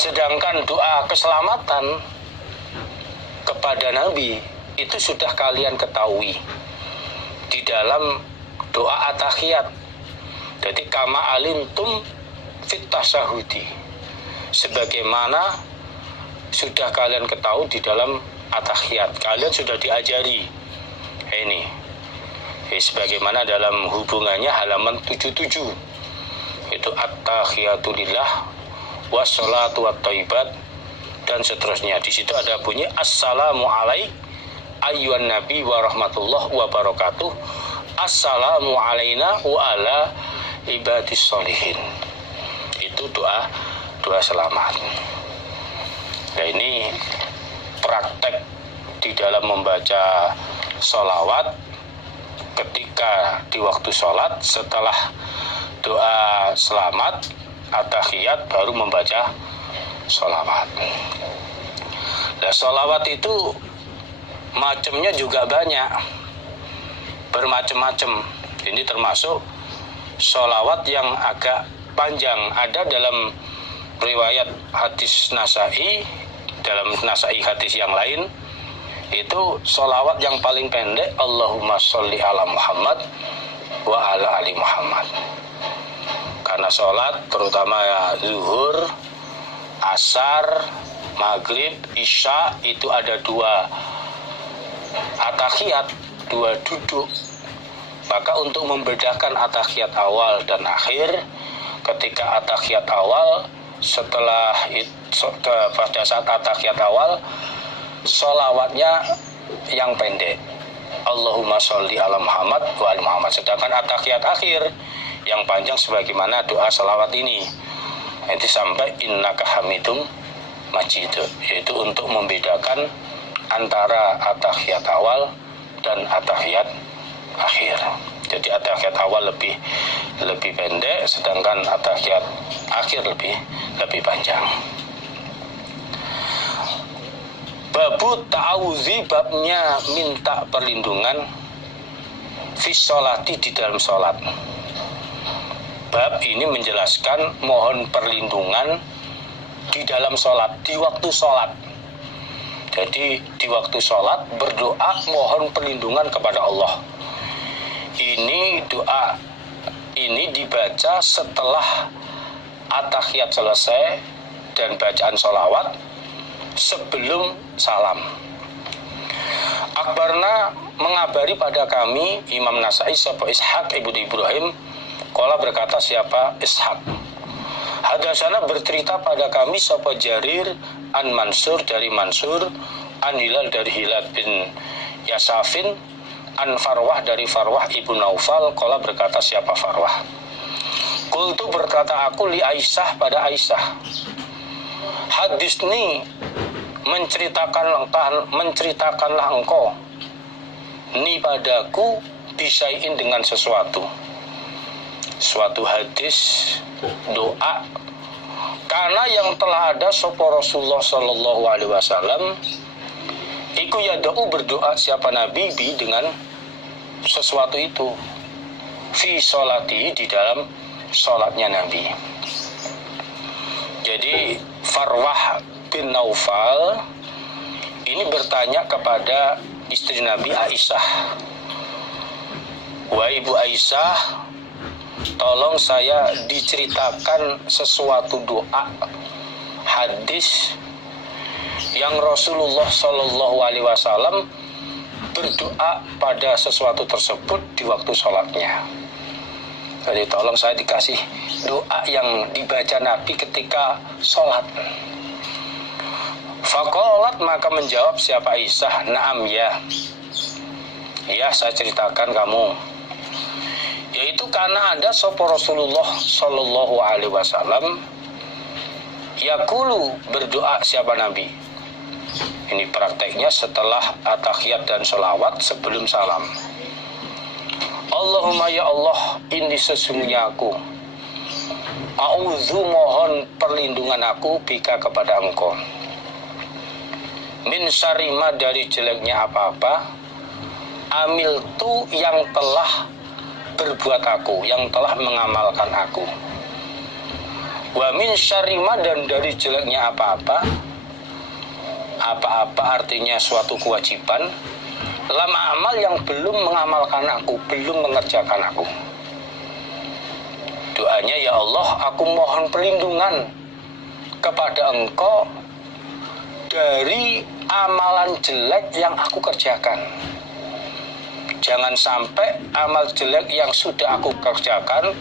Sedangkan doa keselamatan kepada Nabi itu sudah kalian ketahui di dalam doa at-tahiyat. Jadi kama alimtum fit tasyahudi, sebagaimana sudah kalian ketahui di dalam at-tahiyat, kalian sudah diajari. Ini sebagaimana dalam hubungannya halaman 77 itu at-tahiyatu lillah wassalatu wattaibat dan seterusnya. Di situ ada bunyi assalamu alaik ayyuhan nabi wa rahmatullah wa barakatuh, assalamu alaina wa ala ibadis sholihin. Itu doa selamat. Nah, ini praktek di dalam membaca sholawat ketika di waktu sholat, setelah doa selamat at-tahiyat baru membaca sholawat. Nah, sholawat itu macamnya juga banyak, bermacam-macam. Ini termasuk sholawat yang agak panjang. Ada dalam riwayat hadis Nasai, dalam Nasai hadis yang lain itu sholawat yang paling pendek, Allahumma sholli ala Muhammad wa ala ali Muhammad. Karena sholat terutama zuhur, asar, maghrib, isya itu ada dua at-tahiyat, dua duduk. Maka untuk membedakan at-tahiyat awal dan akhir, ketika at-tahiyat awal, setelah pada saat at-tahiyat awal sholawatnya yang pendek, Allahumma sholli ala Muhammad wa ali Muhammad. Sedangkan at-tahiyat akhir yang panjang sebagaimana doa sholawat ini, itu sampai innaka hamidum majid, yaitu untuk membedakan antara at-tahiyat awal dan at-tahiyat akhir. Jadi at-tahiyat awal lebih pendek, sedangkan at-tahiyat akhir lebih panjang. Babu ta'awudzi, babnya minta perlindungan fi sholati, di dalam sholat. Bab ini menjelaskan mohon perlindungan di dalam sholat, di waktu sholat. Jadi di waktu sholat berdoa mohon perlindungan kepada Allah. Ini doa ini dibaca setelah at-tahiyat selesai dan bacaan sholawat sebelum salam. Akbarna mengabari pada kami Imam Nasai sapa Ishaq ibnu Ibrahim, qala berkata siapa Ishaq, hadasana bercerita pada kami sapa Jarir an Mansur dari Mansur, an Hilal dari Hilal bin Yasafin, an Farwah dari Farwah ibu Naufal, qala berkata siapa Farwah, qultu berkata aku li Aisyah pada Aisyah, hadisni menceritakanlah engkau ni padaku bisain dengan sesuatu hadis doa, karena yang telah ada sapa Rasulullah sallallahu alaihi wasallam iku yad'u berdoa siapa Nabi bi dengan sesuatu itu fi sholati, di dalam sholatnya Nabi. Jadi Farwah bin Naufal ini bertanya kepada istri Nabi Aisyah, wahai Ibu Aisyah, tolong saya diceritakan sesuatu doa hadis yang Rasulullah Shallallahu Alaihi Wasallam berdoa pada sesuatu tersebut di waktu sholatnya. Jadi tolong saya dikasih doa yang dibaca Nabi ketika sholat. Faqalat, maka menjawab siapa Aisyah, na'am ya, saya ceritakan kamu. Yaitu karena ada sapa Rasulullah Shallallahu Alaihi Wasallam yaqulu berdoa siapa Nabi. Ini prakteknya setelah at-tahiyat dan sholawat sebelum salam. Allahumma ya Allah, ini sesungguhnya aku a'udzu, mohon perlindungan aku bika kepada engkau, min syarima, dari jeleknya apa-apa, amil tu, yang telah berbuat aku, yang telah mengamalkan aku, Wa min syarri ma, dan dari jeleknya apa-apa. Apa-apa artinya suatu kewajiban. Lam amal, yang belum mengamalkan aku, belum mengerjakan aku. Doanya, ya Allah, aku mohon perlindungan kepada Engkau dari amalan jelek yang aku kerjakan. Jangan sampai amal jelek yang sudah aku kerjakan,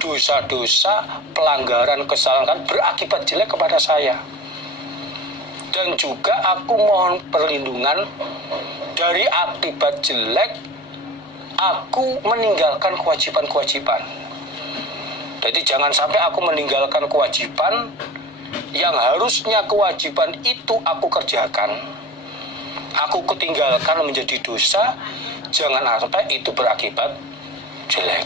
dosa-dosa, pelanggaran, kesalahan berakibat jelek kepada saya. Dan juga aku mohon perlindungan dari akibat jelek aku meninggalkan kewajiban-kewajiban. Jadi jangan sampai aku meninggalkan kewajiban yang harusnya kewajiban itu aku kerjakan, aku ketinggalkan menjadi dosa. Jangan sampai itu berakibat jelek.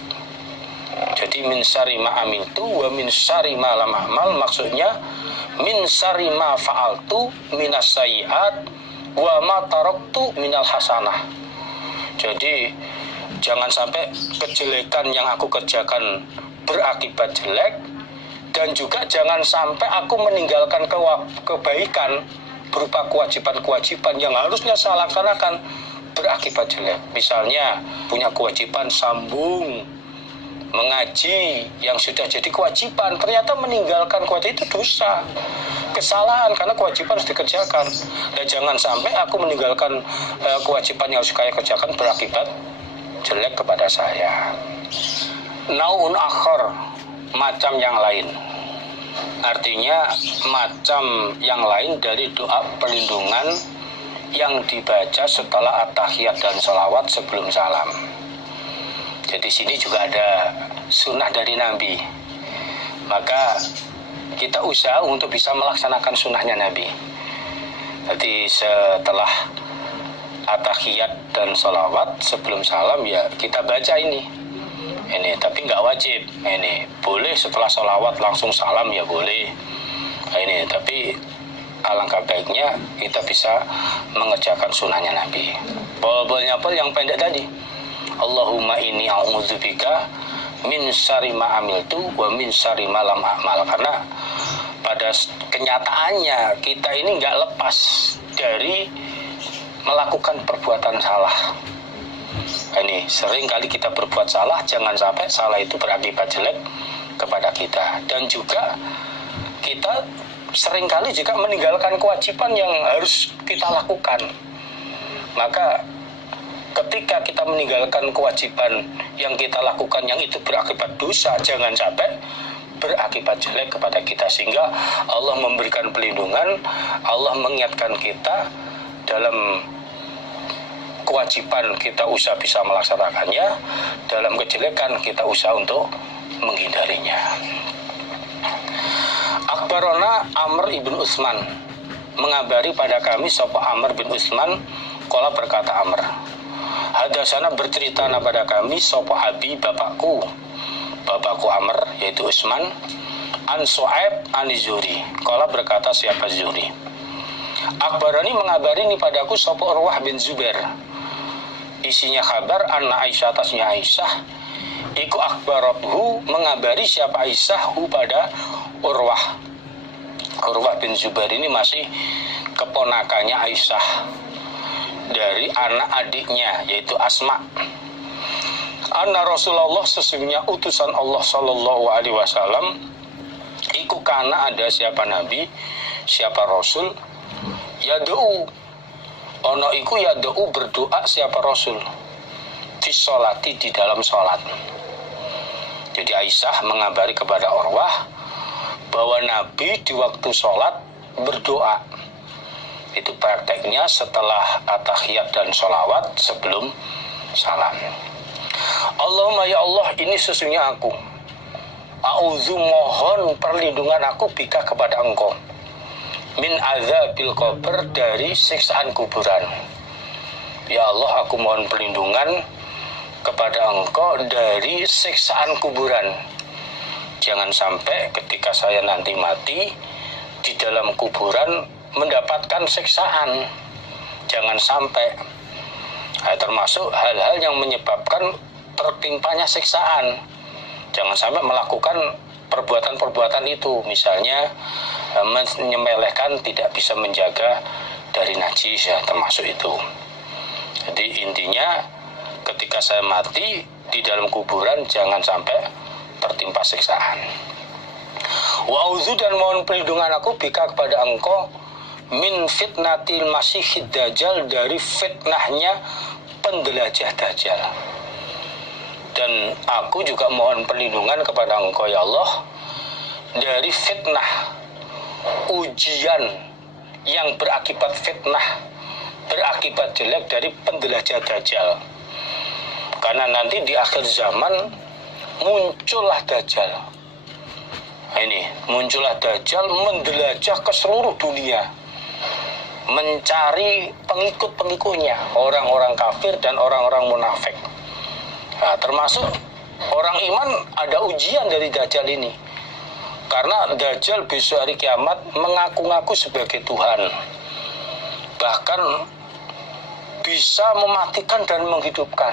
Jadi min syarri ma amiltu wa min syarri ma lam amal, maksudnya min syarri ma fa'altu minas sayyi'at wa ma taraktu minal hasanah. Jadi jangan sampai kejelekan yang aku kerjakan berakibat jelek, dan juga jangan sampai aku meninggalkan kebaikan berupa kewajiban-kewajiban yang harusnya saya laksanakan berakibat jelek. Misalnya punya kewajiban sambung mengaji yang sudah jadi kewajiban, ternyata meninggalkan kewajiban itu dosa, kesalahan, karena kewajiban harus dikerjakan. Dan jangan sampai aku meninggalkan kewajiban yang harus saya kerjakan berakibat jelek kepada saya. Naun akhar, macam yang lain, artinya macam yang lain dari doa perlindungan yang dibaca setelah at-tahiyat dan sholawat sebelum salam. Jadi sini juga ada sunnah dari Nabi. Maka kita usaha untuk bisa melaksanakan sunnahnya Nabi. Jadi setelah at-tahiyat dan sholawat sebelum salam, ya kita baca ini, tapi nggak wajib. Ini boleh setelah sholawat langsung salam, ya boleh. Ini tapi alangkah baiknya kita bisa mengerjakan sunnahnya Nabi. Bolanya yang pendek tadi. Allahumma inni a'udzubika min syarri ma amiltu wa min syarri ma lam a'mal. Karena pada kenyataannya kita ini nggak lepas dari melakukan perbuatan salah. Ini sering kali kita berbuat salah, jangan sampai salah itu berakibat jelek kepada kita. Dan juga kita seringkali juga meninggalkan kewajiban yang harus kita lakukan. Maka ketika kita meninggalkan kewajiban yang kita lakukan yang itu berakibat dosa, jangan sampai berakibat jelek kepada kita. Sehingga Allah memberikan pelindungan, Allah mengingatkan kita dalam kewajiban kita usaha bisa melaksanakannya, dalam kejelekan kita usaha untuk menghindarinya. Akhbarona Amr ibn Utsman, mengabari pada kami sapa Amr bin Utsman, qala berkata Amr, hadasana bercerita pada kami sapa abi bapakku Amr yaitu Utsman, an Su'aib an Zuhri, qala berkata siapa Zuhri. Akhbarani mengabari ini padaku sapa Urwah bin Zubair, isinya kabar anna Aisyah, atasnya Aisyah, iku akhbarathu mengabari siapa Aisyah hu pada Urwah. Urwah bin Zubair ini masih keponakannya Aisyah dari anak adiknya yaitu Asma. Anna Rasulullah, sesungguhnya utusan Allah Sallallahu Alaihi Wasallam, iku kana ada siapa Nabi, siapa Rasul, yad'u ono iku yad'u berdoa siapa Rasul fi sholati di dalam sholat. Jadi Aisyah mengabari kepada Urwah bahwa Nabi di waktu sholat berdoa. Itu prakteknya setelah at-tahiyat dan sholawat sebelum salam. Allahumma ya Allah, ini sesungguhnya aku, a'udzu mohon perlindungan aku bika kepada engkau, min azabil qabr dari siksaan kuburan. Ya Allah, aku mohon perlindungan kepada engkau dari siksaan kuburan. Jangan sampai ketika saya nanti mati di dalam kuburan mendapatkan siksaan. Jangan sampai. Termasuk hal-hal yang menyebabkan tertimpanya siksaan. Jangan sampai melakukan perbuatan-perbuatan itu, misalnya menyepelekan tidak bisa menjaga dari najis, ya termasuk itu. Jadi intinya ketika saya mati di dalam kuburan jangan sampai tertimpa siksaan. Wa'udzu, dan mohon perlindungan aku bika kepada engkau min fitnatil masihid dajjal, dari fitnahnya penjelajah dajjal. Dan aku juga mohon perlindungan kepada engkau ya Allah dari fitnah ujian yang berakibat fitnah, berakibat jelek dari penjelajah dajjal. Karena nanti di akhir zaman muncullah dajjal. Ini muncullah dajjal menjelajah ke seluruh dunia, mencari pengikut-pengikutnya, orang-orang kafir dan orang-orang munafik. Nah, termasuk orang iman ada ujian dari dajjal ini. Karena dajjal besok hari kiamat mengaku-ngaku sebagai Tuhan. Bahkan bisa mematikan dan menghidupkan.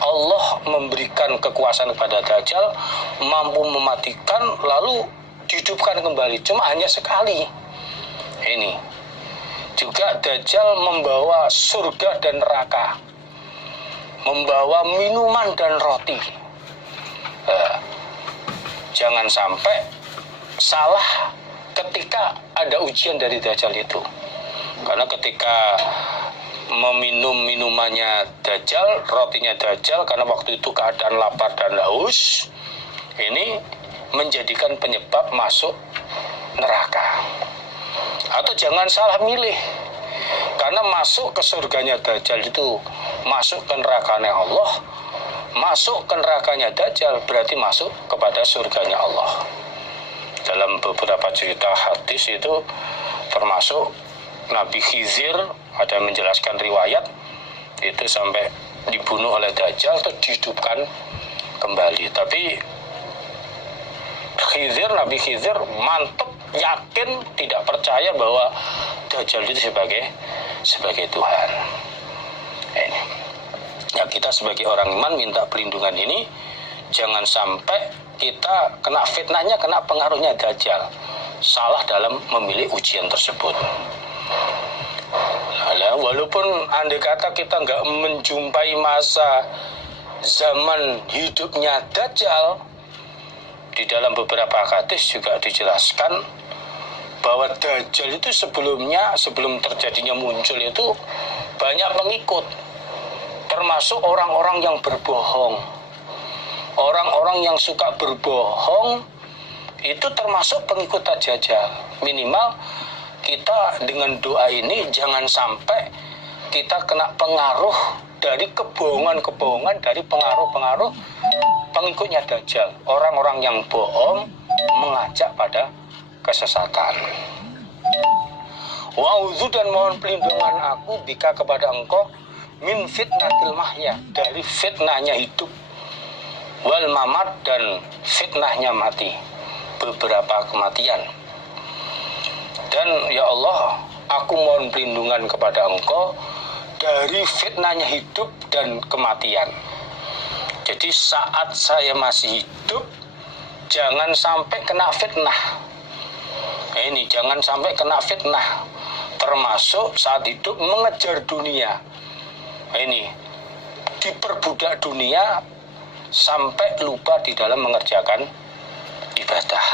Allah memberikan kekuasaan kepada dajjal, mampu mematikan lalu dihidupkan kembali, cuma hanya sekali. Ini juga dajjal membawa surga dan neraka, membawa minuman dan roti. Jangan sampai salah ketika ada ujian dari dajjal itu. Karena ketika meminum minumannya dajjal, rotinya dajjal, karena waktu itu keadaan lapar dan haus, ini menjadikan penyebab masuk neraka. Atau jangan salah milih, karena masuk ke surganya dajjal itu masuk ke nerakanya Allah, masuk ke nerakanya dajjal berarti masuk kepada surganya Allah. Dalam beberapa cerita hadis itu termasuk Nabi Khidir, ada yang menjelaskan riwayat itu sampai dibunuh oleh dajjal atau dihidupkan kembali. Tapi Nabi Khidir mantap, yakin, tidak percaya bahwa dajjal itu sebagai Tuhan. Ini. Ya, kita sebagai orang iman minta perlindungan ini, jangan sampai kita kena fitnahnya, kena pengaruhnya dajjal, salah dalam memilih ujian tersebut. Nah, walaupun andai kata kita nggak menjumpai masa zaman hidupnya dajjal, di dalam beberapa hadis juga dijelaskan bahwa dajjal itu sebelum terjadinya muncul itu banyak pengikut, termasuk orang-orang yang berbohong. Orang-orang yang suka berbohong itu termasuk pengikut dajjal. Minimal kita dengan doa ini jangan sampai kita kena pengaruh dari kebohongan-kebohongan, dari pengaruh-pengaruh pengikutnya dajjal. Orang-orang yang bohong mengajak pada kesesatan. Wa'udzu, dan mohon perlindungan aku bika kepada engkau min fitnatil mahya, dari fitnahnya hidup, wal mamat, dan fitnahnya mati, beberapa kematian. Dan ya Allah, aku mohon perlindungan kepada engkau dari fitnahnya hidup dan kematian. Jadi saat saya masih hidup jangan sampai kena fitnah. Ini jangan sampai kena fitnah, termasuk saat hidup mengejar dunia. Ini diperbudak dunia sampai lupa di dalam mengerjakan ibadah.